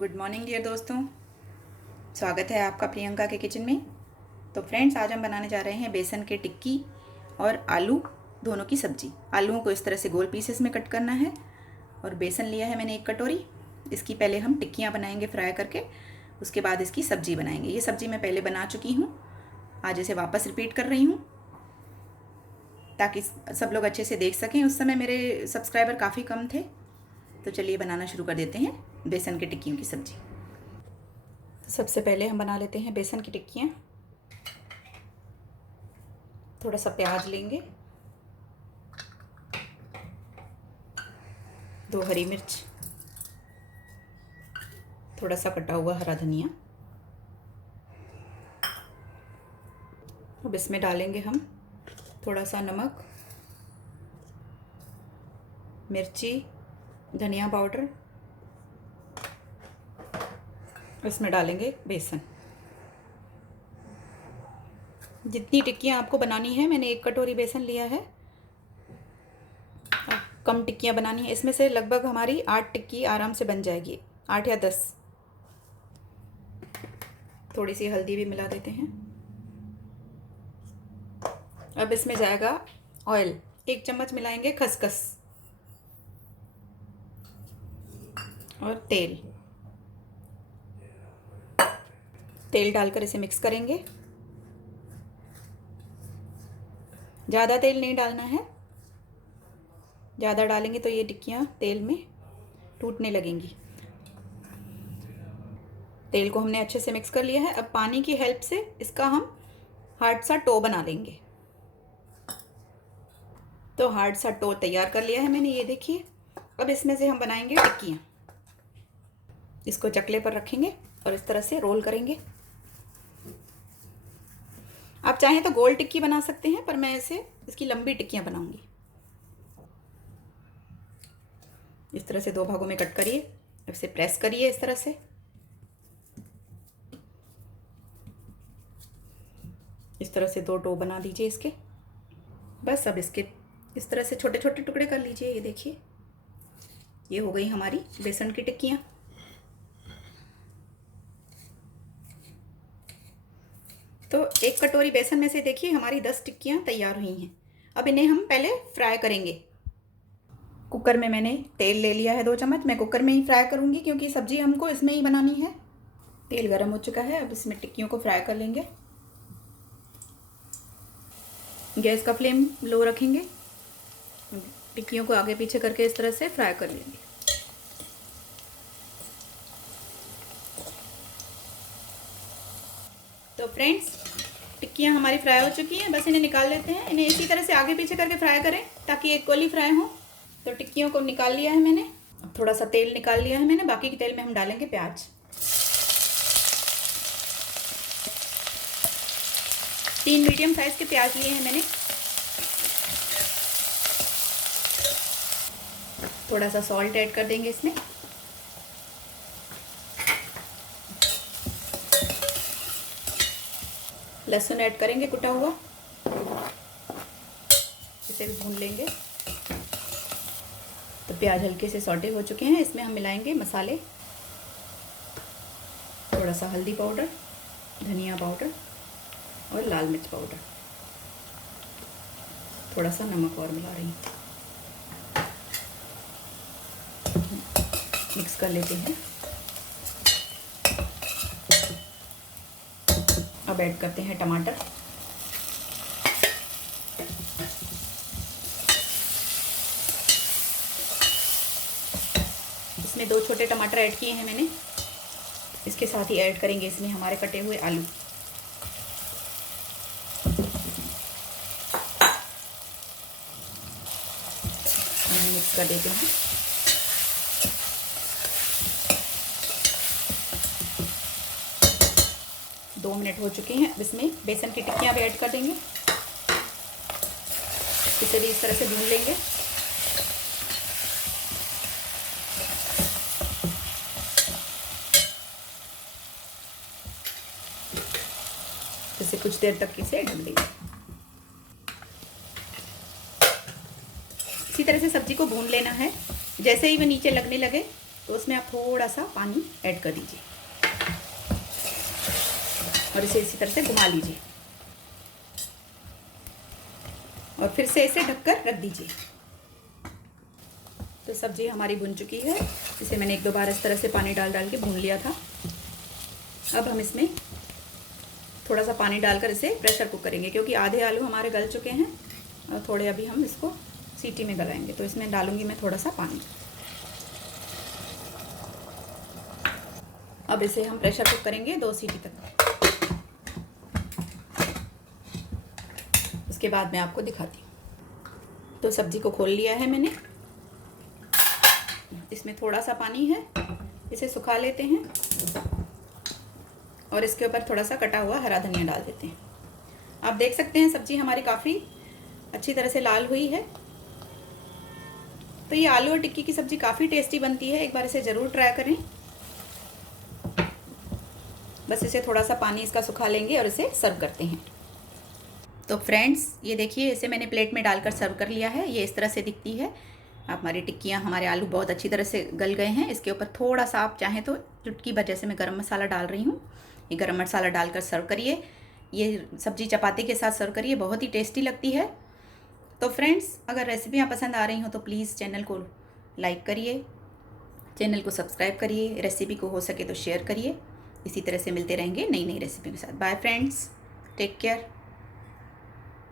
Good morning dear दोस्तों, स्वागत है आपका प्रियंका के किचन में। तो फ्रेंड्स, आज हम बनाने जा रहे हैं बेसन के टिक्की और आलू दोनों की सब्जी। आलूओं को इस तरह से गोल पीसेस में कट करना है और बेसन लिया है मैंने 1 कटोरी। इसकी पहले हम टिक्कियाँ बनाएंगे फ्राई करके, उसके बाद इसकी सब्जी बनाएंगे। ये सब्जी मैं पहले बना चुकी हूँ, आज इसे वापस रिपीट कर रही हूँ ताकि सब लोग अच्छे से देख सकें। उस समय मेरे सब्सक्राइबर काफ़ी कम थे। तो चलिए बनाना शुरू कर देते हैं बेसन की टिक्कियों की सब्जी। सबसे पहले हम बना लेते हैं बेसन की टिक्कियाँ। थोड़ा सा प्याज लेंगे, 2 हरी मिर्च, थोड़ा सा कटा हुआ हरा धनिया। अब इसमें डालेंगे हम थोड़ा सा नमक, मिर्ची, धनिया पाउडर। इसमें डालेंगे बेसन। जितनी टिक्कियाँ आपको बनानी है, मैंने 1 कटोरी बेसन लिया है। कम टिक्कियाँ बनानी है, इसमें से लगभग हमारी 8 टिक्की आराम से बन जाएगी, 8 या 10। थोड़ी सी हल्दी भी मिला देते हैं। अब इसमें जाएगा ऑयल, 1 चम्मच मिलाएंगे खसखस और तेल डालकर इसे मिक्स करेंगे। ज़्यादा तेल नहीं डालना है, ज़्यादा डालेंगे तो ये टिक्कियाँ तेल में टूटने लगेंगी। तेल को हमने अच्छे से मिक्स कर लिया है। अब पानी की हेल्प से इसका हम हार्ड सा डो बना लेंगे। तो हार्ड सा डो तैयार कर लिया है मैंने, ये देखिए। अब इसमें से हम बनाएंगे टिक्कियाँ। इसको चकले पर रखेंगे और इस तरह से रोल करेंगे। आप चाहें तो गोल टिक्की बना सकते हैं, पर मैं इसकी लंबी टिक्कियाँ बनाऊंगी। इस तरह से 2 भागों में कट करिए, इसे प्रेस करिए इस तरह से। इस तरह से 2 डो बना दीजिए इसके। बस अब इसके इस तरह से छोटे छोटे टुकड़े कर लीजिए। ये देखिए, ये हो गई हमारी बेसन की टिक्कियाँ। तो 1 कटोरी बेसन में से देखिए हमारी 10 टिक्कियाँ तैयार हुई हैं। अब इन्हें हम पहले फ्राई करेंगे। कुकर में मैंने तेल ले लिया है 2 चम्मच। मैं कुकर में ही फ्राई करूँगी क्योंकि सब्जी हमको इसमें ही बनानी है। तेल गर्म हो चुका है, अब इसमें टिक्कियों को फ्राई कर लेंगे। गैस का फ्लेम लो रखेंगे। टिक्कियों को आगे पीछे करके इस तरह से फ्राई कर लेंगे। तो फ्रेंड्स, टिक्कियाँ हमारी फ्राई हो चुकी हैं। बस इन्हें निकाल लेते हैं। इन्हें इसी तरह से आगे पीछे करके फ्राई करें ताकि इक्वली फ्राई हो। तो टिक्कियों को निकाल लिया है मैंने। अब थोड़ा सा तेल निकाल लिया है मैंने। बाकी के तेल में हम डालेंगे प्याज। 3 मीडियम साइज के प्याज लिए हैं मैंने। थोड़ा सा सॉल्ट ऐड कर देंगे इसमें। लहसुन ऐड करेंगे कुटा हुआ, इसे भी भून लेंगे। तो प्याज हल्के से सॉटे हो चुके हैं। इसमें हम मिलाएंगे मसाले। थोड़ा सा हल्दी पाउडर, धनिया पाउडर और लाल मिर्च पाउडर। थोड़ा सा नमक और मिला रही हूँ। मिक्स कर लेते हैं। अब ऐड करते हैं टमाटर। इसमें 2 छोटे टमाटर ऐड किए हैं मैंने। इसके साथ ही ऐड करेंगे इसमें हमारे कटे हुए आलू। मिक्स कर देते हैं। दो मिनट हो चुके हैं। अब इसमें बेसन की टिक्कियाँ भी ऐड कर देंगे। इसे भी इस तरह से भून लेंगे। इसे कुछ देर तक इसे ढक देंगे। इसी तरह से सब्जी को भून लेना है। जैसे ही वो नीचे लगने लगे तो उसमें आप थोड़ा सा पानी ऐड कर दीजिए और इसे इसी तरह से घुमा लीजिए और फिर से इसे ढककर रख दीजिए। तो सब्ज़ी हमारी भुन चुकी है। इसे मैंने 1-2 बार इस तरह से पानी डाल के भून लिया था। अब हम इसमें थोड़ा सा पानी डालकर इसे प्रेशर कुक करेंगे, क्योंकि आधे आलू हमारे गल चुके हैं और थोड़े अभी हम इसको सीटी में गलाएंगे। तो इसमें डालूंगी मैं थोड़ा सा पानी। अब इसे हम प्रेशर कुक करेंगे 2 सीटी तक। उसके बाद मैं आपको दिखाती हूँ। तो सब्ज़ी को खोल लिया है मैंने। इसमें थोड़ा सा पानी है, इसे सुखा लेते हैं और इसके ऊपर थोड़ा सा कटा हुआ हरा धनिया डाल देते हैं। आप देख सकते हैं सब्ज़ी हमारी काफ़ी अच्छी तरह से लाल हुई है। तो ये आलू और टिक्की की सब्ज़ी काफ़ी टेस्टी बनती है, एक बार इसे ज़रूर ट्राई करें। बस इसे थोड़ा सा पानी इसका सुखा लेंगे और इसे सर्व करते हैं। तो फ्रेंड्स ये देखिए, इसे मैंने प्लेट में डालकर सर्व कर लिया है। ये इस तरह से दिखती है। हमारी टिक्कियाँ, हमारे आलू बहुत अच्छी तरह से गल गए हैं। इसके ऊपर थोड़ा सा आप चाहें तो चुटकी भर, जैसे मैं गरम मसाला डाल रही हूँ, ये गरम मसाला डालकर सर्व करिए। ये सब्ज़ी चपाती के साथ सर्व करिए, बहुत ही टेस्टी लगती है। तो फ्रेंड्स अगर रेसिपियाँ पसंद आ रही हो तो प्लीज़ चैनल को लाइक करिए, चैनल को सब्सक्राइब करिए, रेसिपी को हो सके तो शेयर करिए। इसी तरह से मिलते रहेंगे नई नई रेसिपी के साथ। Bye friends, take care.